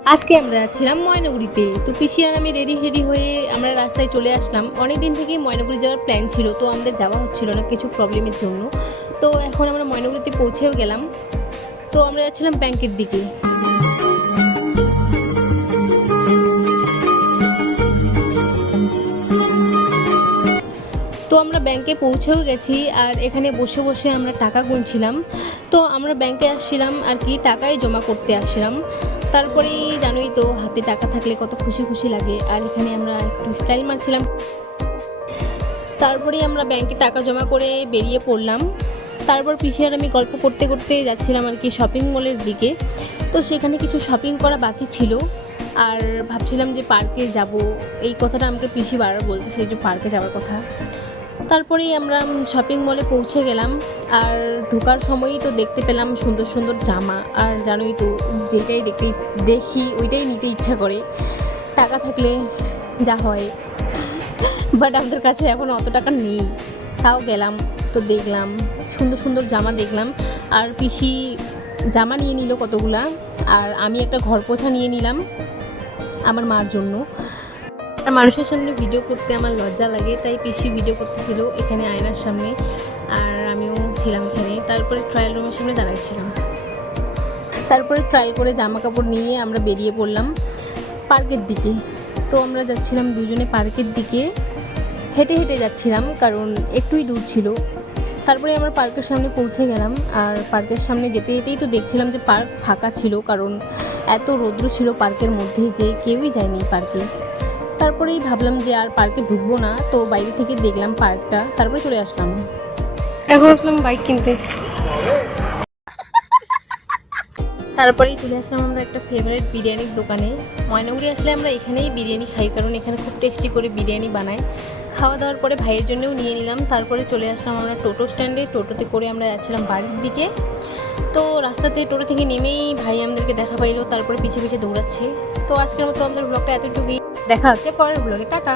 আজকে আমরা যাচ্ছিলাম ময়নাগুড়িতে। তো পিসি আর আমি রেডি হয়ে আমরা রাস্তায় চলে আসলাম। অনেক দিন থেকেই ময়নাগুড়ি যাওয়ার প্ল্যান ছিল, তো আমাদের যাওয়া হচ্ছিল না কিছু প্রবলেমের জন্য। তো এখন আমরা ময়নাগুড়িতে পৌঁছেও গেলাম। তো আমরা যাচ্ছিলাম ব্যাংকের দিকে। তো আমরা ব্যাংকে পৌঁছেও গেছি, আর এখানে বসে বসে আমরা টাকা গুনছিলাম। তো আমরা ব্যাংকে আসছিলাম আর কি, টাকাই জমা করতে আসছিলাম। তারপরেই জানোই তো, হাতে টাকা থাকলে কত খুশি খুশি লাগে। আর এখানে আমরা একটু স্টাইল মারছিলাম। তারপরেই আমরা ব্যাংকে টাকা জমা করে বেরিয়ে পড়লাম। তারপর পিসি আর আমি গল্প করতে করতে যাচ্ছিলাম আর কি শপিং মলের দিকে। তো সেখানে কিছু শপিং করা বাকি ছিল, আর ভাবছিলাম যে পার্কে যাব। এই কথাটা আমাকে পিসি বারবার বলতেছে যে পার্কে যাওয়ার কথা। তারপরেই আমরা শপিং মলে পৌঁছে গেলাম। আর ঢোকার সময়ই তো দেখতে পেলাম সুন্দর সুন্দর জামা। আর জানোই তো, যেটাই দেখি ওইটাই নিতে ইচ্ছা করে, টাকা থাকলে যা হয়। বাট আমাদের কাছে এখন অত টাকা নেই, তাও গেলাম। তো দেখলাম সুন্দর সুন্দর জামা দেখলাম। আর পিসি জামা নিয়ে নিল কতগুলা, আর আমি একটা ঘর পোছা নিয়ে নিলাম আমার মার জন্য। আর মানুষের সামনে ভিডিও করতে আমার লজ্জা লাগে, তাই পিসি ভিডিও করতেছিল এখানে আয়নার সামনে, আর আমিও ছিলাম এখানে। তারপরে ট্রায়াল রুমের সামনে দাঁড়াইছিলাম। তারপরে ট্রায়াল করে জামা কাপড় নিয়ে আমরা বেরিয়ে পড়লাম পার্কের দিকে। তো আমরা যাচ্ছিলাম দুজনে পার্কের দিকে, হেঁটে হেঁটে যাচ্ছিলাম কারণ একটুই দূর ছিল। তারপরে আমরা পার্কের সামনে পৌঁছে গেলাম। আর পার্কের সামনে যেতে যেতেই তো দেখছিলাম যে পার্ক ফাঁকা ছিল, কারণ এত রৌদ্র ছিল পার্কের মধ্যে যে কেউই যায়নি পার্কে। তারপরেই ভাবলাম যে আর পার্কে ঢুকবো না, তো বাইরে থেকে দেখলাম পার্কটা, তারপরে চলে আসলাম। এখন আসলাম বাইক কিনতে। তারপরেই চলে আসলাম আমরা একটা ফেভারিট বিরিয়ানির দোকানে। ময়নাগুড়ি আসলে আমরা এখানেই বিরিয়ানি খাই, কারণ এখানে খুব টেস্টি করে বিরিয়ানি বানায়। খাওয়া দাওয়ার পরে ভাইয়ের জন্যও নিয়ে নিলাম। তারপরে চলে আসলাম আমরা টোটো স্ট্যান্ডে। টোটোতে করে আমরা যাচ্ছিলাম বাড়ির দিকে। তো রাস্তাতে টোটো থেকে নেমেই ভাই আমাদেরকে দেখা পাইলো, তারপরে পিছিয়ে পিছিয়ে দৌড়াচ্ছে। তো আজকের মতো আমাদের ব্লগটা এতটুকুই। দেখা হচ্ছে পরের ব্লগে, টাটা।